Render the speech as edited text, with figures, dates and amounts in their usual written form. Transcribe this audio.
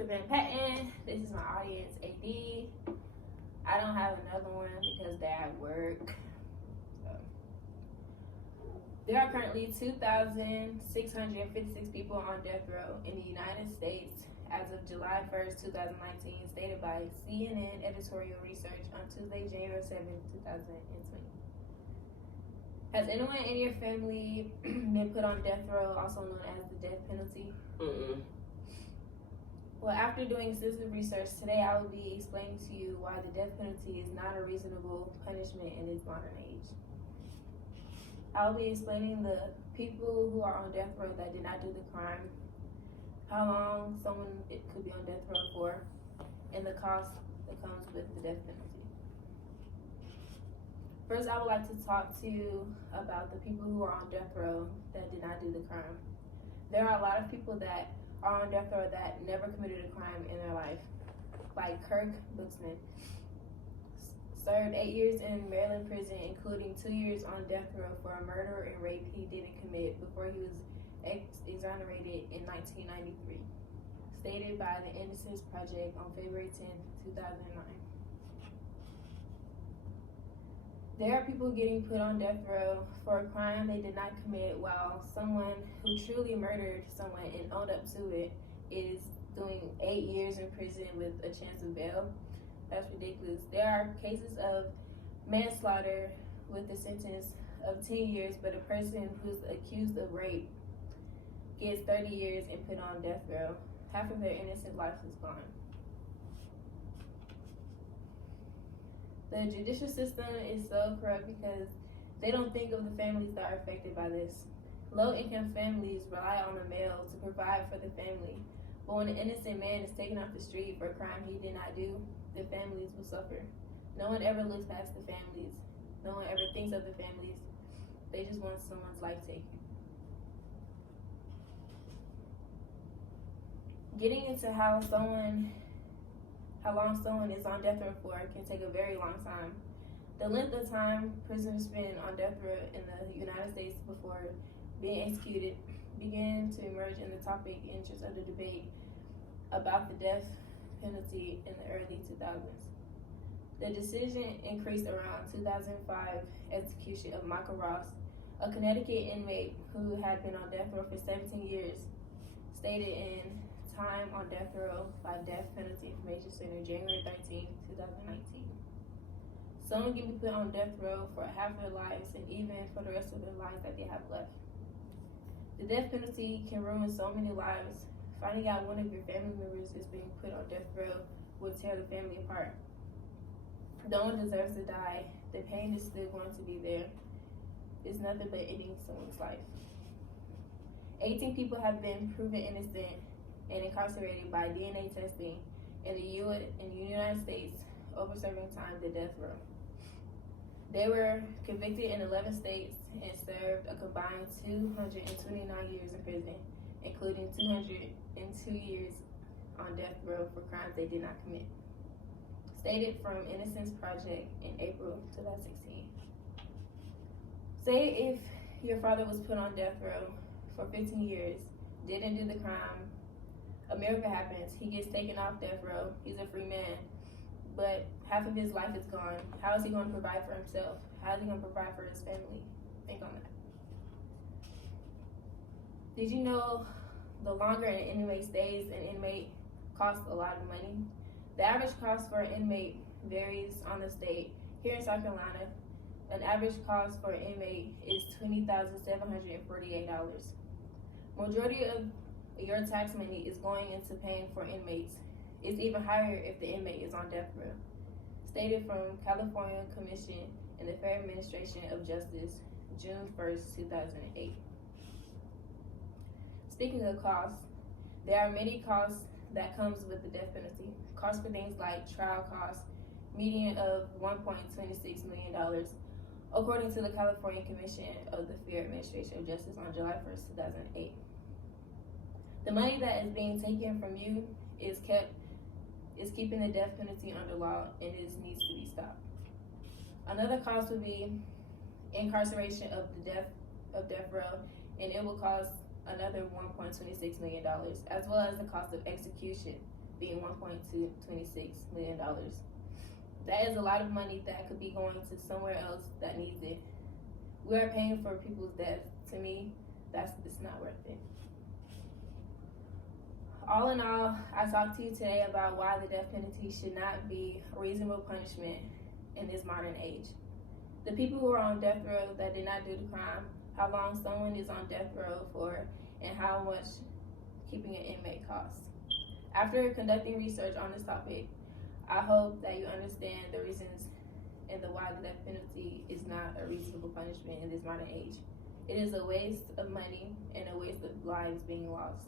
Persuasive and patten. This is my audience, AD. I don't have another one because they're at work. So. There are currently 2,656 people on death row in the United States as of July 1st, 2019, stated by CNN editorial research on Tuesday, January 7th, 2020. Has anyone in your family been put on death row, also known as the death penalty? Well, after doing extensive research, today I will be explaining to you why the death penalty is not a reasonable punishment in this modern age. I will be explaining the people who are on death row that did not do the crime, how long someone could be on death row for, and the cost that comes with the death penalty. First, I would like to talk to you about the people who are on death row that did not do the crime. There are a lot of people that are on death row that never committed a crime in their life, like Kirk Buxman. Served 8 years in Maryland prison, including 2 years on death row for a murder and rape he didn't commit before he was exonerated in 1993. Stated by the Innocence Project on February 10, 2009. There are people getting put on death row for a crime they did not commit, while someone who truly murdered someone and owned up to it is doing 8 years in prison with a chance of bail. That's ridiculous. There are cases of manslaughter with a sentence of 10 years, but a person who's accused of rape gets 30 years and put on death row. Half of their innocent life is gone. The judicial system is so corrupt because they don't think of the families that are affected by this. Low-income families rely on the male to provide for the family, but when an innocent man is taken off the street for a crime he did not do, the families will suffer. No one ever looks past the families. No one ever thinks of the families. They just want someone's life taken. Getting into how long someone is on death row for can take a very long time. The length of time prisoners spend on death row in the United States before being executed began to emerge in the topic interest of the debate about the death penalty in the early 2000s. The decision increased around 2005 execution of Michael Ross, a Connecticut inmate who had been on death row for 17 years, stated in Time on Death Row by Death Penalty Information Center, January 13, 2019. Someone can be put on death row for half their lives and even for the rest of their lives that they have left. The death penalty can ruin so many lives. Finding out one of your family members is being put on death row will tear the family apart. No one deserves to die. The pain is still going to be there. It's nothing but ending someone's life. 18 people have been proven innocent and incarcerated by DNA testing in the United States over serving time the death row. They were convicted in 11 states and served a combined 229 years in prison, including 202 years on death row for crimes they did not commit. Stated from Innocence Project in April 2016. Say if your father was put on death row for 15 years, didn't do the crime, a miracle happens, he gets taken off death row, he's a free man, but half of his life is gone. How is he going to provide for himself? How is he going to provide for his family? Think on that. Did you know the longer an inmate stays, an inmate costs a lot of money? The average cost for an inmate varies on the state. Here in South Carolina, an average cost for an inmate is $20,748. Majority of your tax money is going into paying for inmates. It's even higher if the inmate is on death row. Stated from California Commission and the Fair Administration of Justice, June 1st, 2008. Speaking of costs, there are many costs that comes with the death penalty. Costs for things like trial costs, median of $1.26 million, according to the California Commission of the Fair Administration of Justice on July 1st, 2008. The money that is being taken from you is keeping the death penalty under law, and it needs to be stopped. Another cost would be incarceration of death row, and it will cost another $1.26 million, as well as the cost of execution, being $1.26 million. That is a lot of money that could be going to somewhere else that needs it. We are paying for people's death. To me, it's not worth it. All in all, I talked to you today about why the death penalty should not be a reasonable punishment in this modern age. The people who are on death row that did not do the crime, how long someone is on death row for, and how much keeping an inmate costs. After conducting research on this topic, I hope that you understand the reasons and the why the death penalty is not a reasonable punishment in this modern age. It is a waste of money and a waste of lives being lost.